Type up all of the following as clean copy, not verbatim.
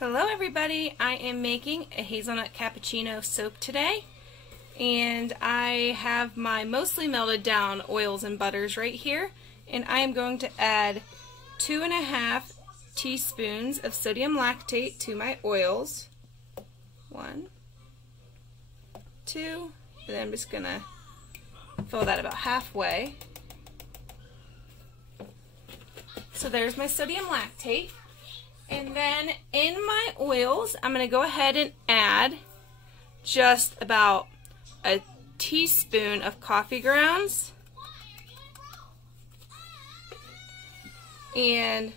Hello everybody, I am making a hazelnut cappuccino soap today, and I have my mostly melted down oils and butters right here, and I am going to add 2.5 teaspoons of sodium lactate to my oils. 1, 2, and then I'm just going to fill that about halfway. So there's my sodium lactate. And then in my oils, I'm going to go ahead and add just about a teaspoon of coffee grounds. And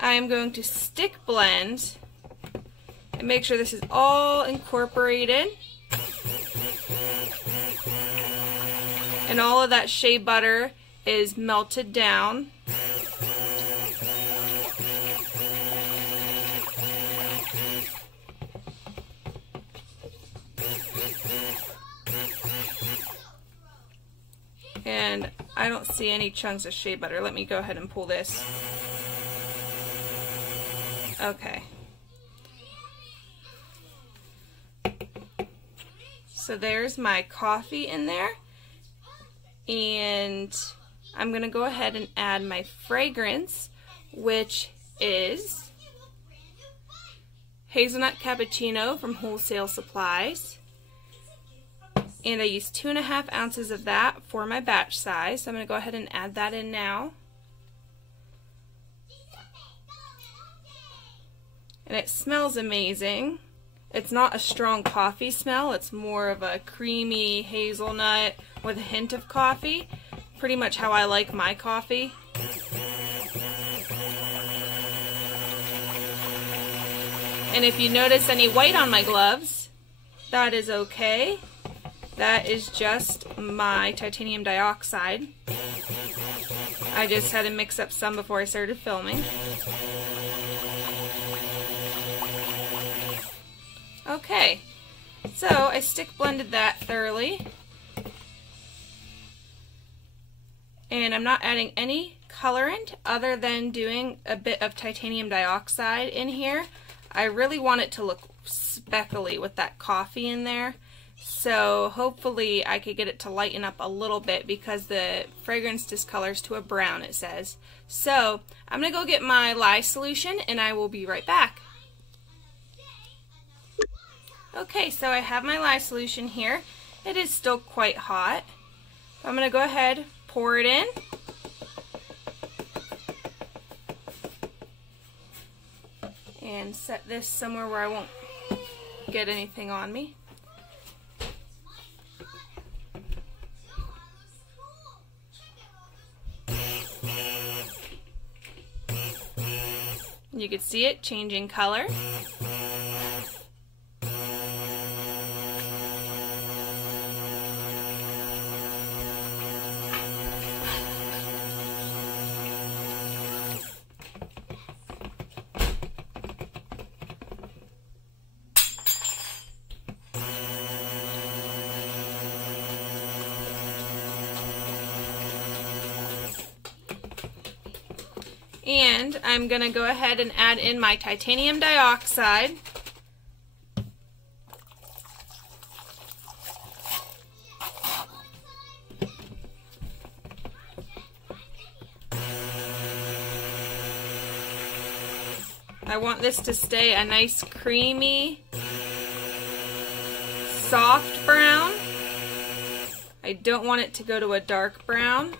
I'm going to stick blend and make sure this is all incorporated. And all of that shea butter is melted down. And I don't see any chunks of shea butter. Let me go ahead and pull this. Okay. So there's my coffee in there. And I'm going to go ahead and add my fragrance, which is Hazelnut Cappuccino from Wholesale Supplies. And I used 2.5 ounces of that for my batch size. So I'm going to go ahead and add that in now. And it smells amazing. It's not a strong coffee smell. It's more of a creamy hazelnut with a hint of coffee. Pretty much how I like my coffee. And if you notice any white on my gloves, that is okay. That is just my titanium dioxide. I just had to mix up some before I started filming. Okay, so I stick blended that thoroughly. And I'm not adding any colorant other than doing a bit of titanium dioxide in here. I really want it to look speckly with that coffee in there. So hopefully I could get it to lighten up a little bit because the fragrance discolors to a brown, it says. So I'm going to go get my lye solution and I will be right back. Okay, so I have my lye solution here. It is still quite hot. I'm going to go ahead, pour it in. And set this somewhere where I won't get anything on me. You can see it changing color. And I'm going to go ahead and add in my titanium dioxide. I want this to stay a nice creamy, soft brown. I don't want it to go to a dark brown.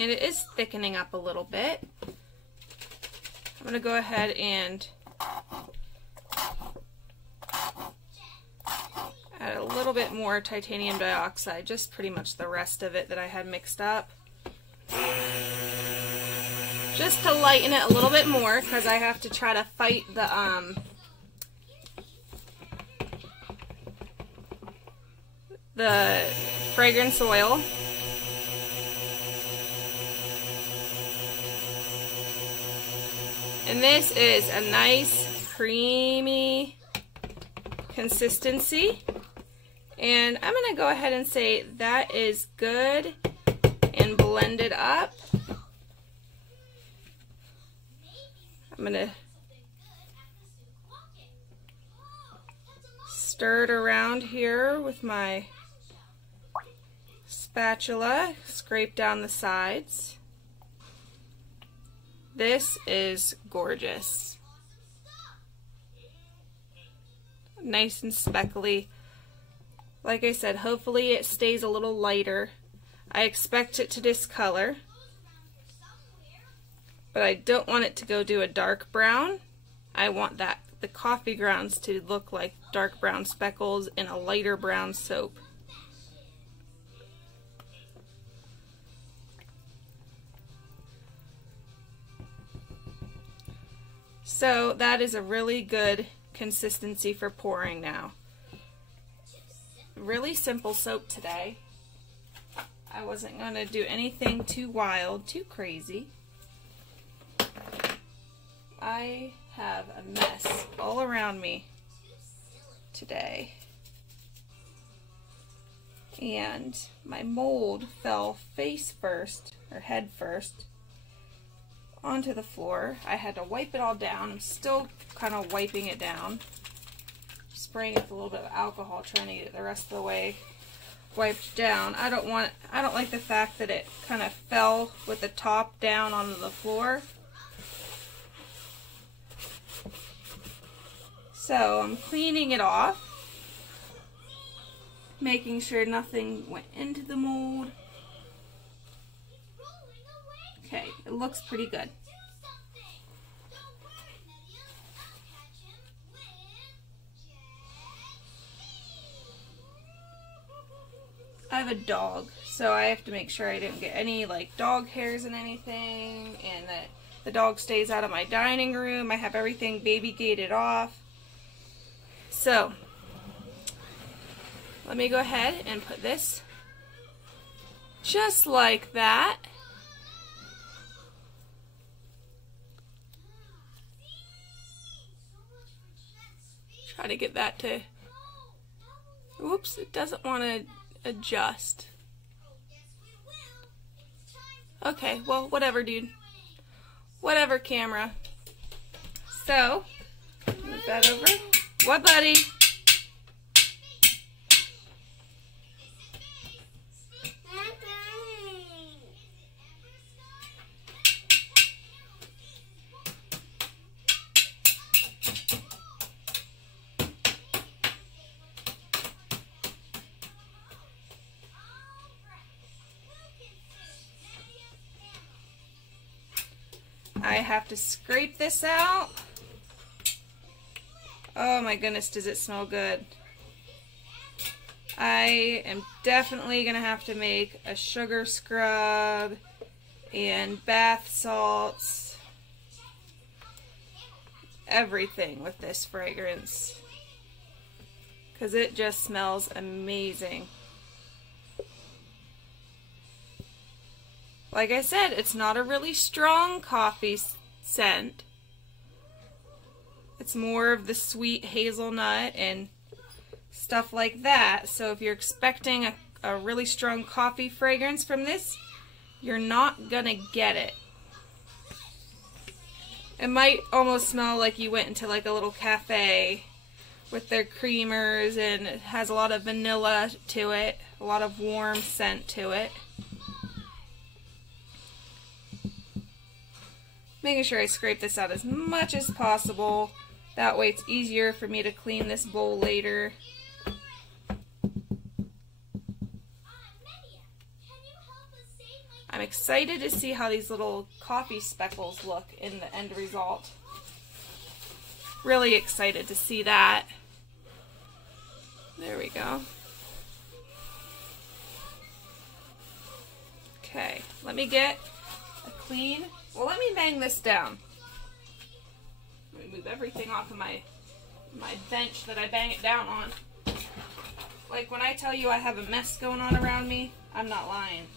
And it is thickening up a little bit. I'm going to go ahead and add a little bit more titanium dioxide, just pretty much the rest of it that I had mixed up. Just to lighten it a little bit more because I have to try to fight the fragrance oil. And this is a nice creamy consistency. And I'm going to go ahead and say that is good and blend it up. I'm going to stir it around here with my spatula, scrape down the sides. This is gorgeous. Nice and speckly. Like I said, hopefully it stays a little lighter. I expect it to discolor, but I don't want it to go to a dark brown. I want the coffee grounds to look like dark brown speckles in a lighter brown soap. So that is a really good consistency for pouring now. Really simple soap today. I wasn't going to do anything too wild, too crazy. I have a mess all around me today. And my mold fell face first, or head first, onto the floor. I had to wipe it all down. I'm still kind of wiping it down. Spraying it with a little bit of alcohol, trying to get it the rest of the way wiped down. I don't like the fact that it kind of fell with the top down onto the floor. So I'm cleaning it off, making sure nothing went into the mold. Okay, it looks pretty good. I have a dog, so I have to make sure I didn't get any like dog hairs in anything, and that the dog stays out of my dining room. I have everything baby gated off. So let me go ahead and put this just like that. Try to get that to, whoops, it doesn't want to adjust. Okay, well, whatever, dude. Whatever, camera. So, move that over. What, buddy? I have to scrape this out. Oh my goodness, does it smell good. I am definitely going to have to make a sugar scrub and bath salts. Everything with this fragrance, because it just smells amazing. Like I said, it's not a really strong coffee scent. It's more of the sweet hazelnut and stuff like that. So if you're expecting a really strong coffee fragrance from this, you're not gonna get it. It might almost smell like you went into like a little cafe with their creamers, and it has a lot of vanilla to it, a lot of warm scent to it. Making sure I scrape this out as much as possible. That way it's easier for me to clean this bowl later. I'm excited to see how these little coffee speckles look in the end result. Really excited to see that. There we go. Okay, let me get a clean... Well, let me bang this down. Let me move everything off of my bench that I bang it down on. Like when I tell you I have a mess going on around me, I'm not lying.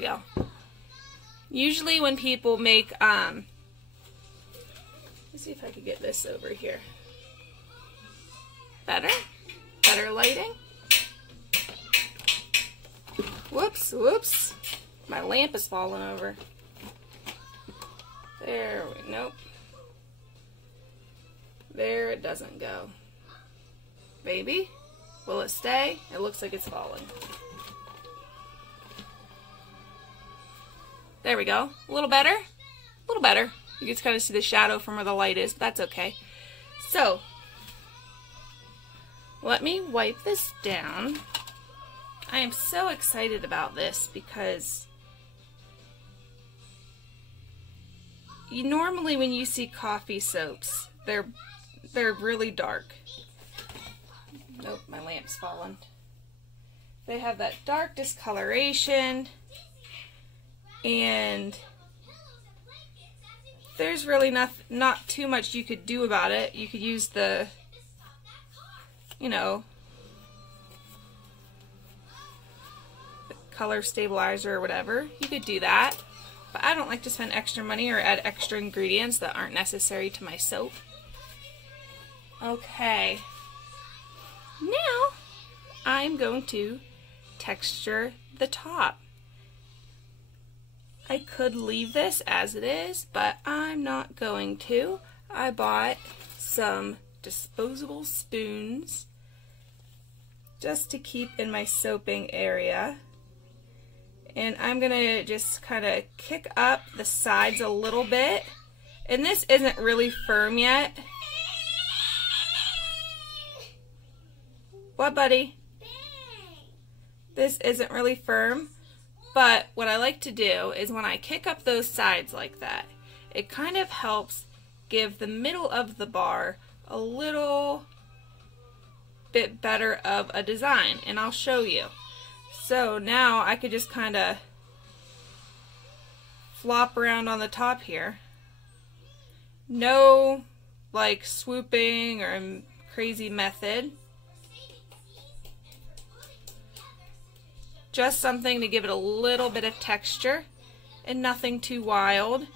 we go. Usually when people make, let's see if I could get this over here. Better? Better lighting? Whoops, whoops. My lamp is falling over. There we, nope. There it doesn't go. Baby, will it stay? It looks like it's falling. There we go. A little better? A little better. You can kind of see the shadow from where the light is, but that's okay. So, let me wipe this down. I am so excited about this because normally when you see coffee soaps, they're really dark. Nope, my lamp's fallen. They have that dark discoloration, and there's really not too much you could do about it. You could use the, you know, the color stabilizer or whatever. You could do that, but I don't like to spend extra money or add extra ingredients that aren't necessary to my soap. Okay, now I'm going to texture the top. I could leave this as it is, but I'm not going to. I bought some disposable spoons just to keep in my soaping area. And I'm going to just kind of kick up the sides a little bit. And this isn't really firm yet. What, buddy? This isn't really firm. But what I like to do is when I kick up those sides like that, it kind of helps give the middle of the bar a little bit better of a design, and I'll show you. So now I could just kind of flop around on the top here. No like swooping or crazy method. Just something to give it a little bit of texture and nothing too wild.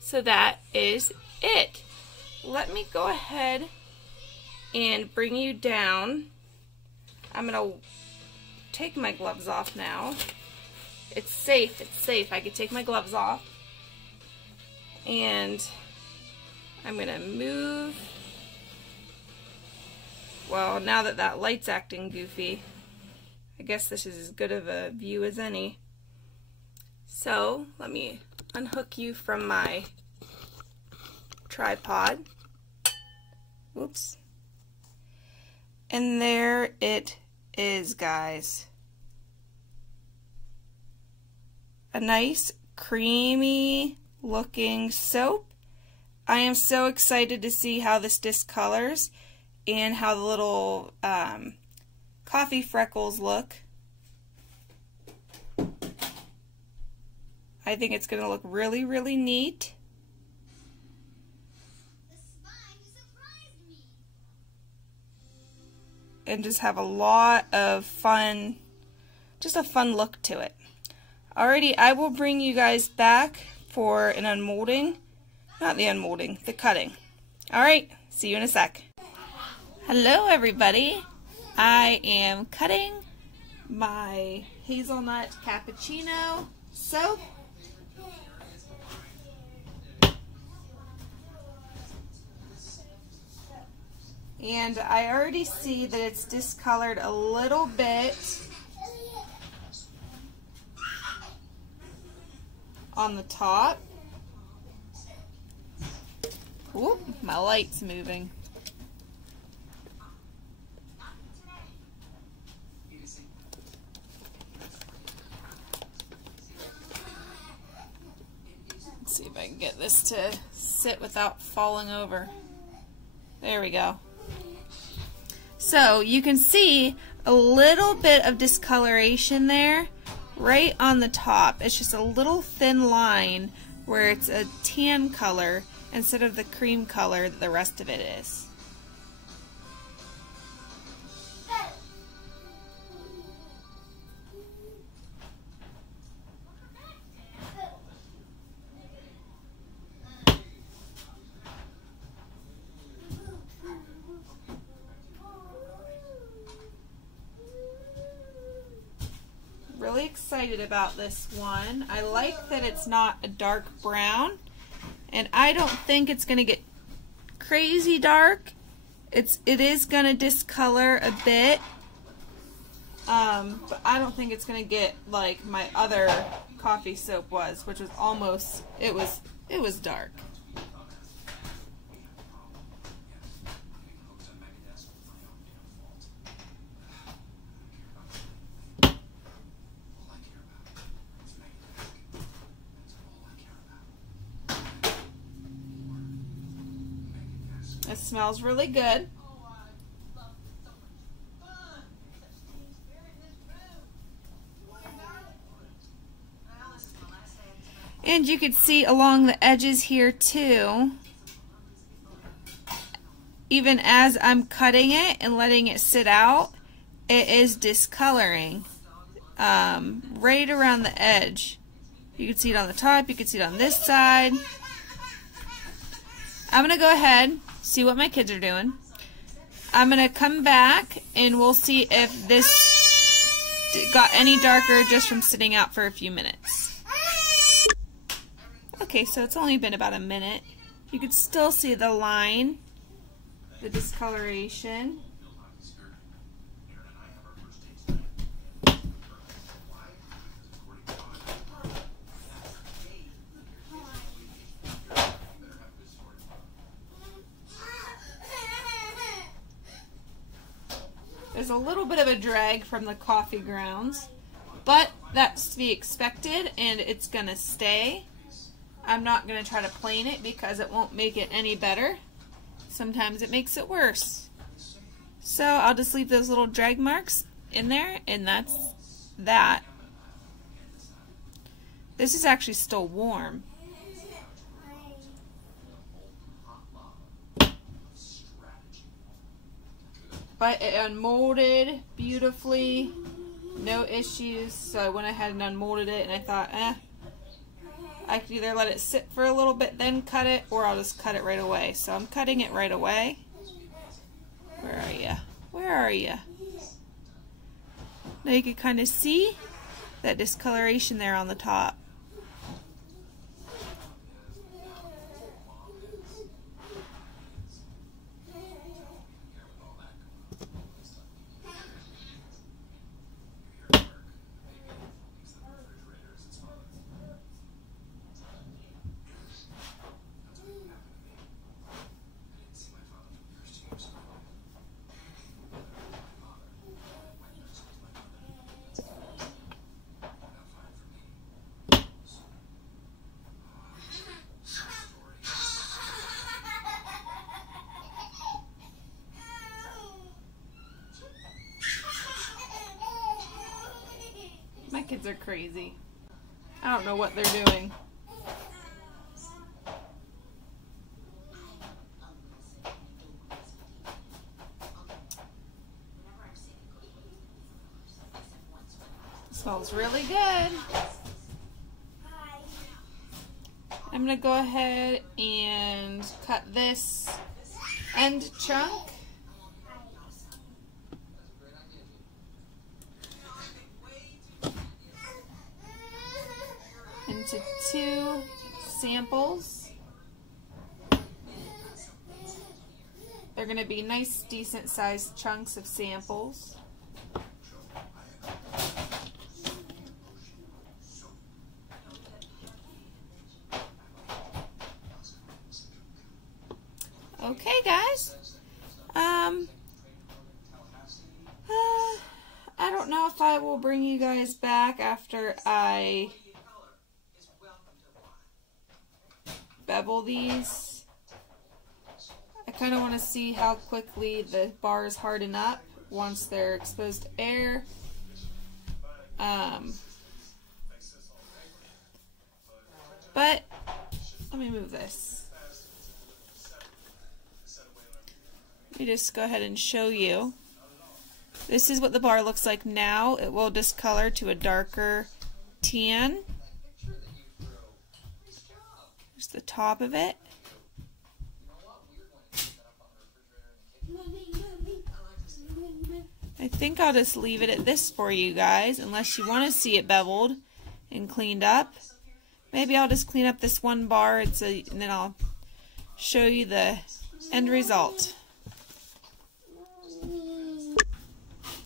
So that is it. Let me go ahead and bring you down. I'm going to take my gloves off now. It's safe, it's safe. I can take my gloves off. And I'm going to move. Well, now that that light's acting goofy, I guess this is as good of a view as any. So, let me unhook you from my tripod. Whoops. And there it is, guys. A nice, creamy looking soap. I am so excited to see how this discolors and how the little coffee freckles look. I think it's going to look really, really neat. And just have a lot of fun, just a fun look to it. Alrighty, I will bring you guys back for an unmolding. Not the unmolding, the cutting. Alright, see you in a sec. Hello everybody, I am cutting my Hazelnut Cappuccino soap. And I already see that it's discolored a little bit on the top. Whoop, my light's moving. Let's see if I can get this to sit without falling over. There we go. So you can see a little bit of discoloration there right on the top. It's just a little thin line where it's a tan color instead of the cream color that the rest of it is. excited about this one. I like that it's not a dark brown, and I don't think it's going to get crazy dark. It is going to discolor a bit, but I don't think it's going to get like my other coffee soap was, which was almost, it was dark. It smells really good. And you can see along the edges here too, even as I'm cutting it and letting it sit out, it is discoloring right around the edge. You can see it on the top, you can see it on this side. I'm going to go ahead, see what my kids are doing. I'm going to come back and we'll see if this got any darker just from sitting out for a few minutes. Okay, so it's only been about a minute. You can still see the line, the discoloration. There's a little bit of a drag from the coffee grounds, but that's to be expected and it's going to stay. I'm not going to try to plane it because it won't make it any better. Sometimes it makes it worse. So I'll just leave those little drag marks in there, and that's that. This is actually still warm. But it unmolded beautifully, no issues. So I went ahead and unmolded it, and I thought, I could either let it sit for a little bit, then cut it, or I'll just cut it right away. So I'm cutting it right away. Where are you? Where are you? Now you can kind of see that discoloration there on the top. My kids are crazy. I don't know what they're doing. It smells really good. I'm going to go ahead and cut this end chunk. Into 2 samples. They're going to be nice, decent sized chunks of samples. Okay, guys. I don't know if I will bring you guys back after I bevel these. I kind of want to see how quickly the bars harden up once they're exposed to air. But let me move this. Let me just go ahead and show you. This is what the bar looks like now. It will discolor to a darker tan. Here's the top of it. I think think I'll just leave it at this for you guys, unless you want to see it beveled and cleaned up. Maybe I'll just clean up this one bar and then I'll show you the end result.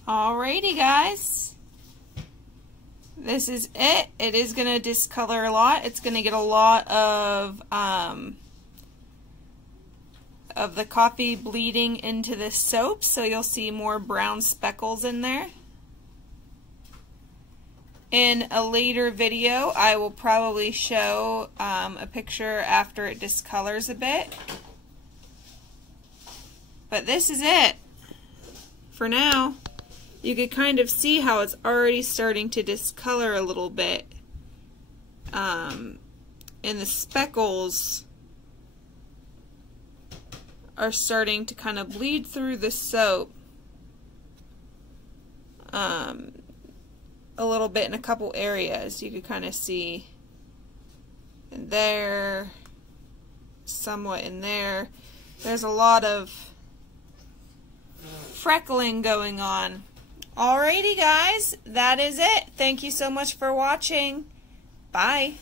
Alrighty guys, this is it. It is going to discolor a lot. It's going to get a lot of the coffee bleeding into the soap, so you'll see more brown speckles in there. In a later video, I will probably show a picture after it discolors a bit. But this is it for now. You can kind of see how it's already starting to discolor a little bit. And the speckles are starting to kind of bleed through the soap a little bit in a couple areas. You could kind of see in there, somewhat in there. There's a lot of freckling going on. Alrighty guys, that is it. Thank you so much for watching. Bye.